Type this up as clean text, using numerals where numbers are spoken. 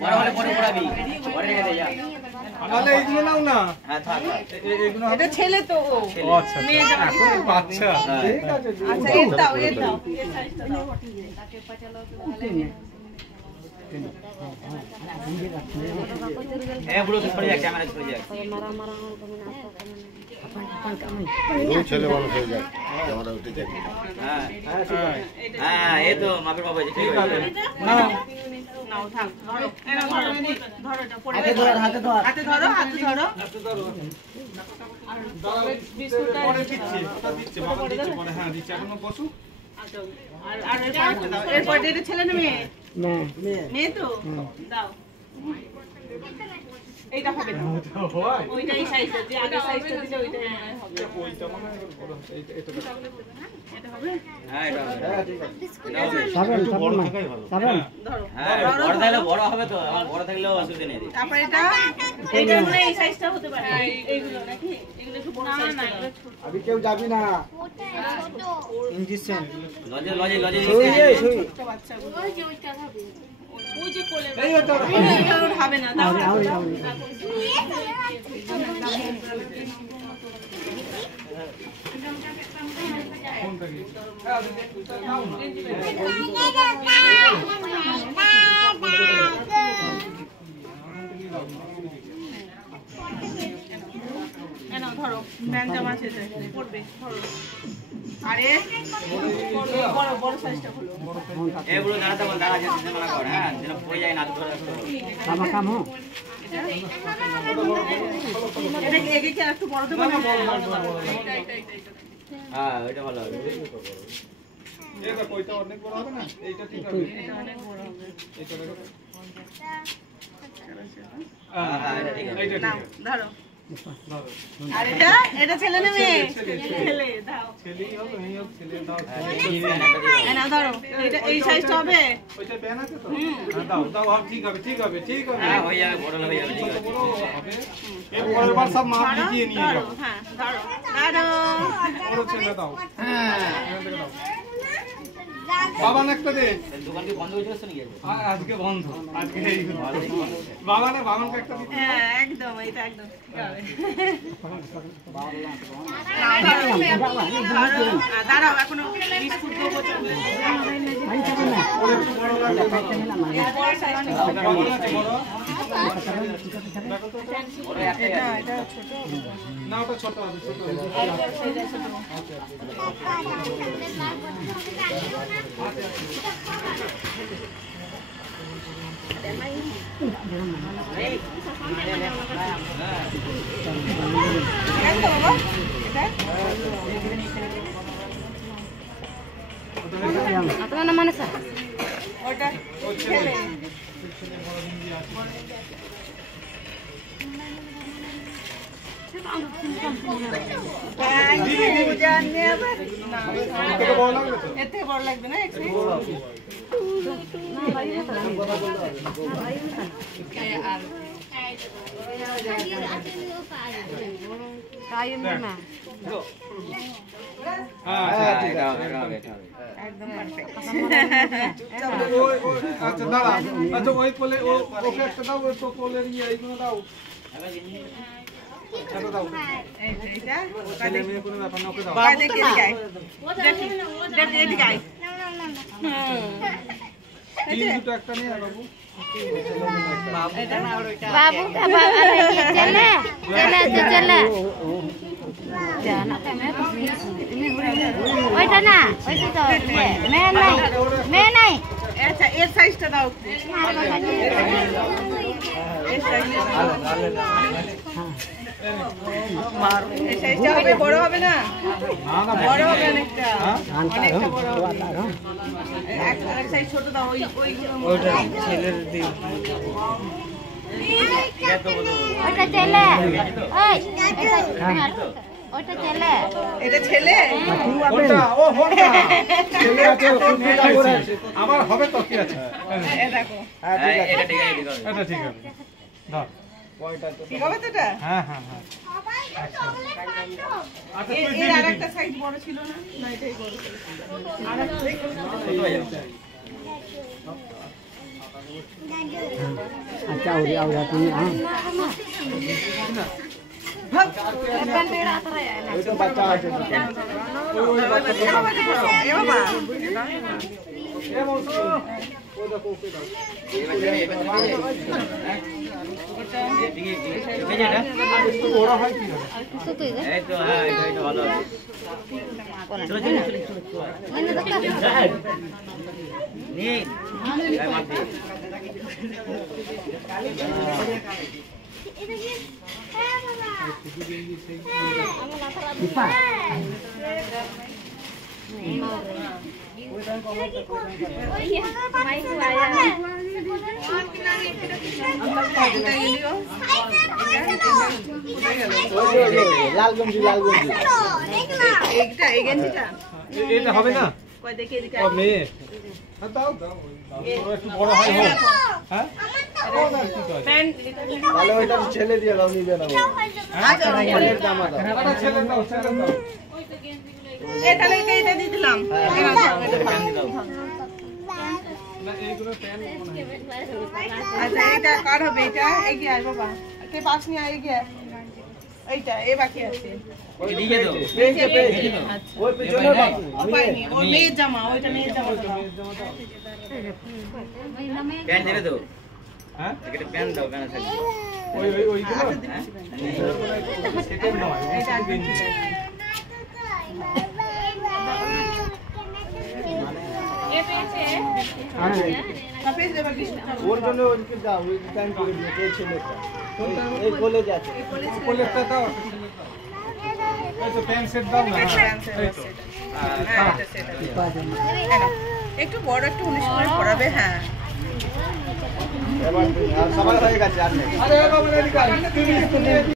বড় হলে পরে পড়াবি পরে রেখে দে যা তাহলে এইগুলো নাও না হ্যাঁ থাক এইগুলো এটা ছেলে তো ও আচ্ছা এখন বাচ্চা ঠিক আছে আচ্ছা এর দাও এর সাইজটা দাও তাকে পাচালো তো ভালো এ বুড়ো ছড়ে যা ক্যামেরা ছড়ে যা ও ছেলে মানুষ হয়ে যায় ক্যামেরা উঠে যায় হ্যাঁ হ্যাঁ এই তো মাপের বাবা ঠিক আছে না নাও থাক ধরো এরা ধরো এটা পড়ে হাতে ধর হাতে ধরো বিস্কুটটা পরে দিচ্ছি ওটা দিচ্ছি বাবা দিচ্ছি পরে হ্যাঁ দিচ্ছি এখন বসু আর এরপর এটা ছেলে না মেয়ে মেয়ে তো দাও এইটা হবে না হয় ওইটাই সাইজটা যে আগে সাইজটা দিলে ওইটাই হবে ওইটা মানে বড় হচ্ছে এটা এটা হবে হ্যাঁ এটা হ্যাঁ ঠিক আছে একটু বড় থাকাই ভালো ধরো হ্যাঁ বড় থাকলে বড় হবে তো আমার বড় থাকলেও অসুবিধা নেই তারপর এটা মানে এই সাইজটা হতে পারে এইগুলো নাকি এগুলো একটু বড় সাইজ না আমি কেউ যাবি না ইনজেকশন লজে ছোট বাচ্চাগুলো ওই যে কোলে এই ওটা এটা হবে না দাও কোনটা কি হ্যাঁ নাও না এনো ধরো প্যান্ট জামা ছেড়ে পড়বে ধরো আরে বড় সাইজটা হলো এ বুড়ো দাঁড়াতে বল দাঁড়া যেতে মানা কর হ্যাঁ যেন পড়ে যায় না ধরে এটা এগে কি একটু বড় দেবো না হ্যাঁ ওইটা ভালো হবে এটা কয়টা অনেক বড় হবে না এইটা ঠিক হবে এটা অনেক বড় হবে এইটা দেখো হ্যাঁ এটা ঠিক আছে এইটা ঠিক নাও আছে ধরো ধরো আর এটা ছেলে না মেয়ে ছেলে দাও ছেলেই হবে এই হোক ছেলে দাও না ধরো এটা এই সাইজটা হবে ওইটা প্যান আছে তো হ্যাঁ দাও দাও আর ঠিক হবে হ্যাঁ হয়ে যাবে বড় হয়ে যাবে ঠিক আছে বড় হবে এর পরের বার সব মাপ লিখিয়ে নিয়ে ধরো যাও হ্যাঁ ধরো বড় ছেলে দাও বাবা একটা দে দোকান কি বন্ধ হয়ে যাচ্ছে নাকি আজকে বন্ধ আজকে এই বাবা না বাবাকে একটা দিতে হ্যাঁ একদম এটা একদম দাঁড়াও এখনো বিস্কুট দেবো এটা ছোট না ওটা ছোট হবে আপনার নাম মানে স্যার ওটা ছেলে এর থেকে বড় লাগবে না একটু হ্যাঁ এটা হবে একদম পারফেক্ট আচ্ছা দাঁড়া আচ্ছা ওই কোলে ওকে একটা দাও ওই কোলের এইগুলো দাও এটা দাও এইটা ছেলে মেয়ে কোনো ব্যাপার না ওকে দাও দেখি এদিকে আয় তিন দুটো একটা নিয়ে বাবু बाबू का चले चले जाना ওইটা না ওইটা তো मैं नहीं আচ্ছা এর সাইজটা দাও এই সাইজটা হবে বড় হবে না বড় হবে অনেকটা অনেকটা বড় হবে এক সাইজ ছোট দাও ওইটা ছেলের দিন ওইটা চলে ওই ওইটা চলে এটা ছেলে ওটা ও হোন্ডা ছেলে আছে সুবিধা করে আমার হবে তো কি আছে এই দেখো হ্যাঁ এটা ঠিক আছে এটা ঠিক আছে দাও ঠিক হবে তো এটা হ্যাঁ হ্যাঁ হ্যাঁ আচ্ছা তুই এর আরেকটা সাইজ বড় ছিল না না এটাই বড় अच्छा हो गया तुम हां ওই তো বাচ্চা আছে এ বাবা ওরা হয় কি হবে এই তো হ্যাঁ এটা ভালো আছে চলো চলো নি এই মাপি লাল গঞ্জি এইটা এই গেঞ্জিটা এটা হবে না কই দেখি এদিকে ও মেয়ে দাও দাও ওরা একটু বড় হয় হোক হ্যাঁ প্যান্ট তাহলে ওইটা ছেলে দিয়ে দাও নিবে না আচ্ছা ছেলের জামা দাও এটা ছেলে দাও এই তাহলে এটা দিয়ে দিলাম এইগুলো প্যান্ট আচ্ছা এটা কার হবে এটা এগিয়ে আয় বাবা কে পাশ নিয়ে আয় এগিয়ে এইটা এই বাকি আছে দিকে দাও আচ্ছা ওই পিছনে বাকি ও পাইনি ওই মেয়ের জামা ওইটা মেয়ের জামা প্যান্ট দেবে তো হ্যাঁ একটা প্যান্ট দাও কেন থাকে ওইগুলো সেটাই নয় এইটা গেঞ্জি কাপড় দেবা কি ওর জন্য ওইদিকে দাও ওই টাইম করে দিও এই ছেলেটা এই কলেজ আছে কোলেরটা দাও এই তো প্যান্ট সেট দাও না এই তো একটু বড় একটু 19 করে পড়াবে হ্যাঁ এবার আর সবার হয়ে গেছে আর নেই আরে বাবা এদিকে